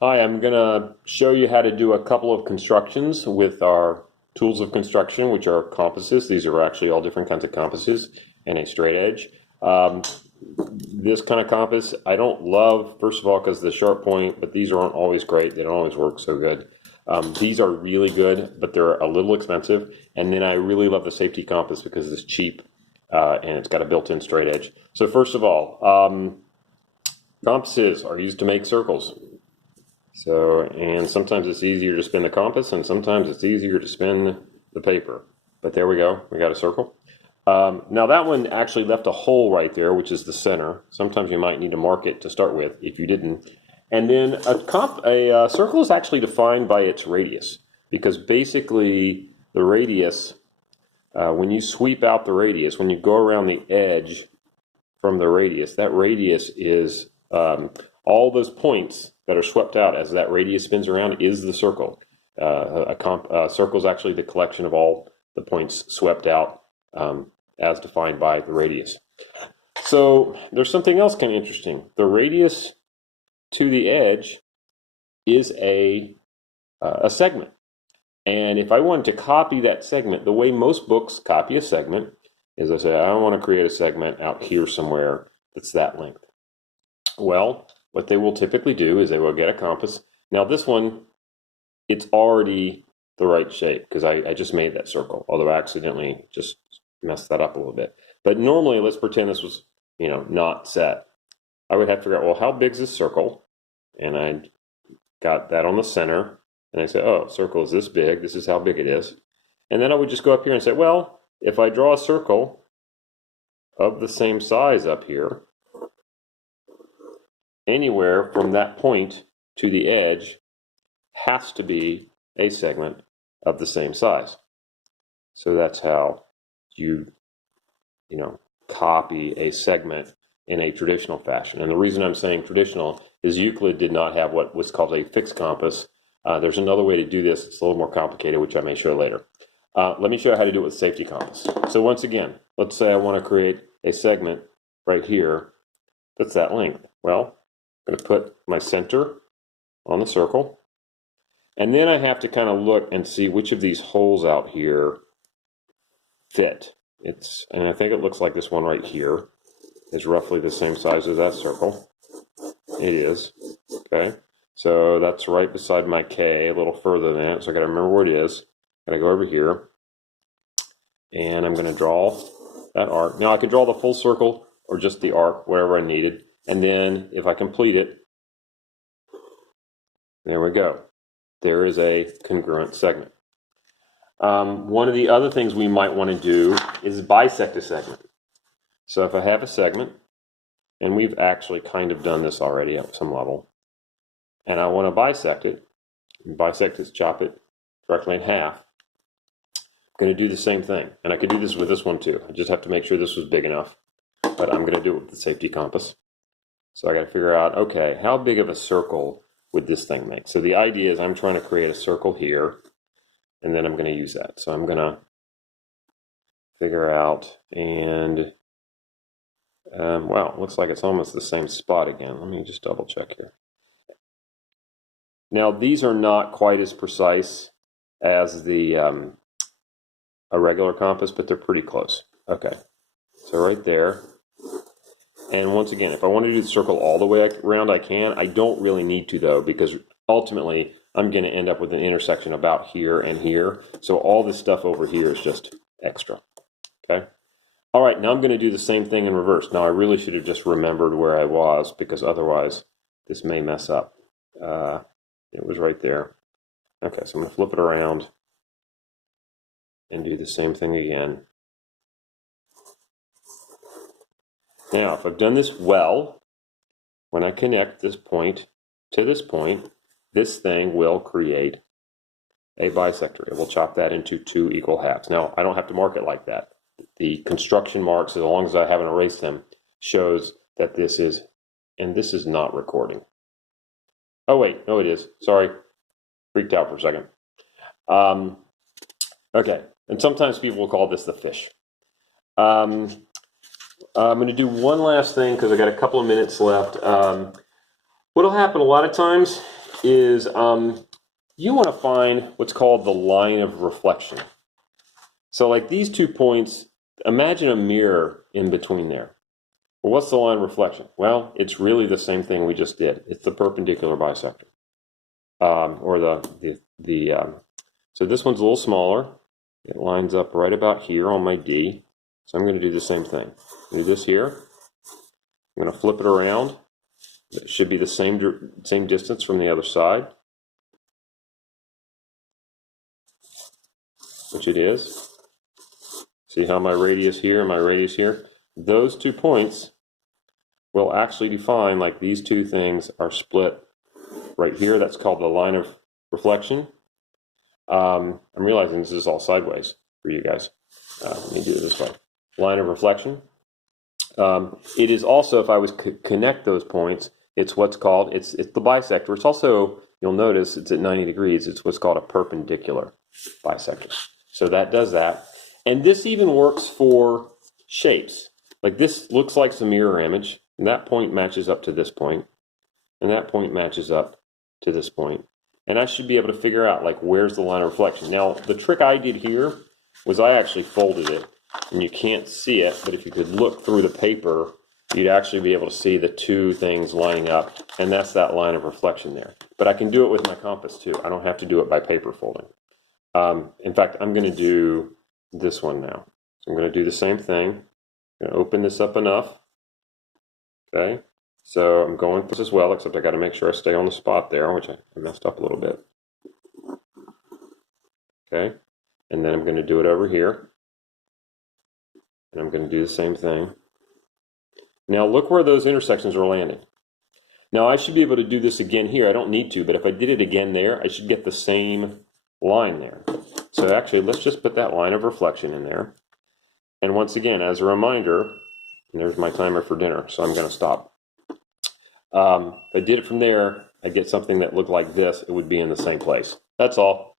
Hi, I'm going to show you how to do a couple of constructions with our tools of construction, which are compasses. These are actually all different kinds of compasses and a straight edge. This kind of compass I don't love, first of all, because of the sharp point, but these aren't always great. They don't always work so good. These are really good, but they're a little expensive. And then I really love the safety compass because it's cheap and it's got a built-in straight edge. So first of all, compasses are used to make circles. So, and sometimes it's easier to spin the compass, and sometimes it's easier to spin the paper. But there we go, we got a circle. Now that one actually left a hole right there, which is the center. Sometimes you might need to mark it to start with if you didn't. And then a circle is actually defined by its radius, because basically the radius, when you sweep out the radius, when you go around the edge from the radius, that radius is all those points that are swept out as that radius spins around is the circle. A circle is actually the collection of all the points swept out as defined by the radius. So there's something else kind of interesting. The radius to the edge is a segment. And if I wanted to copy that segment, the way most books copy a segment is I say, I want to create a segment out here somewhere that's that length. Well, what they will typically do is they will get a compass. Now this one, it's already the right shape because I just made that circle, although I accidentally just messed that up a little bit. But normally, let's pretend this was, not set. I would have to figure out, well, how big is this circle? And I got that on the center. And I said, oh, circle is this big. This is how big it is. And then I would just go up here and say, well, if I draw a circle of the same size up here, anywhere from that point to the edge has to be a segment of the same size. So that's how you copy a segment in a traditional fashion. And the reason I'm saying traditional is Euclid did not have what was called a fixed compass. There's another way to do this. It's a little more complicated, which I may show later. Let me show you how to do it with safety compass. So once again, let's say I want to create a segment right here that's that length. Well, I'm going to put my center on the circle. And then I have to kind of look and see which of these holes out here fit. And I think it looks like this one right here is roughly the same size as that circle. It is. Okay. So that's right beside my K, a little further than it. So I got to remember where it is. Got to go over here. And I'm going to draw that arc. Now I could draw the full circle or just the arc, whatever I needed. And then if I complete it, there we go. There is a congruent segment. One of the other things we might want to do is bisect a segment. So if I have a segment, and we've actually kind of done this already at some level, and I want to bisect it is chop it directly in half. I'm going to do the same thing. And I could do this with this one too. I just have to make sure this was big enough. But I'm going to do it with the safety compass. So I got to figure out, okay, how big of a circle would this thing make? So the idea is I'm trying to create a circle here, and then I'm going to use that. So I'm going to figure out, and wow, looks like it's almost the same spot again. Let me just double check here. Now these are not quite as precise as the a regular compass, but they're pretty close. Okay, so right there. And once again, if I want to do the circle all the way around, I can. I don't really need to, though, because ultimately I'm going to end up with an intersection about here and here. So all this stuff over here is just extra. Okay. All right, now I'm going to do the same thing in reverse. Now I really should have just remembered where I was, because otherwise this may mess up. It was right there. Okay, so I'm going to flip it around and do the same thing again. Now, if I've done this well, when I connect this point to this thing will create a bisector. It will chop that into two equal halves. Now, I don't have to mark it like that. The construction marks, as long as I haven't erased them, shows that this is, and this is not recording. Oh, wait, no, it is. Sorry, freaked out for a second. Okay, and sometimes people will call this the fish. I'm going to do one last thing because I got a couple of minutes left. What'll happen a lot of times is you want to find what's called the line of reflection. So like these 2 points, imagine a mirror in between there. Well, what's the line of reflection? Well, it's really the same thing we just did. It's the perpendicular bisector. So this one's a little smaller. It lines up right about here on my D. So I'm going to do the same thing. Do this here. I'm going to flip it around. It should be the same distance from the other side, which it is. See how my radius here and my radius here? Those 2 points will actually define, like these 2 things are split right here. That's called the line of reflection. I'm realizing this is all sideways for you guys. Let me do it this way. Line of reflection. It is also, if I was to connect those points, it's what's called, it's the bisector. It's also, you'll notice it's at 90 degrees. It's what's called a perpendicular bisector. So that does that. And this even works for shapes. Like this looks like some mirror image, and that point matches up to this point, and that point matches up to this point. And I should be able to figure out, like, where's the line of reflection. Now, the trick I did here was I actually folded it, and you can't see it, but if you could look through the paper, you'd actually be able to see the 2 things lining up, and that's that line of reflection there. But I can do it with my compass, too. I don't have to do it by paper folding. In fact, I'm going to do this one now. So I'm going to do the same thing. I'm going to open this up enough. Okay. So I'm going for this as well, except I got to make sure I stay on the spot there, which I messed up a little bit. Okay, and then I'm going to do it over here. And I'm going to do the same thing. Now look where those intersections are landing. Now I should be able to do this again here. I don't need to, but if I did it again there, I should get the same line there. So actually, let's just put that line of reflection in there. And once again, as a reminder, and there's my timer for dinner, so I'm going to stop. If I did it from there, I get something that looked like this, it would be in the same place. That's all.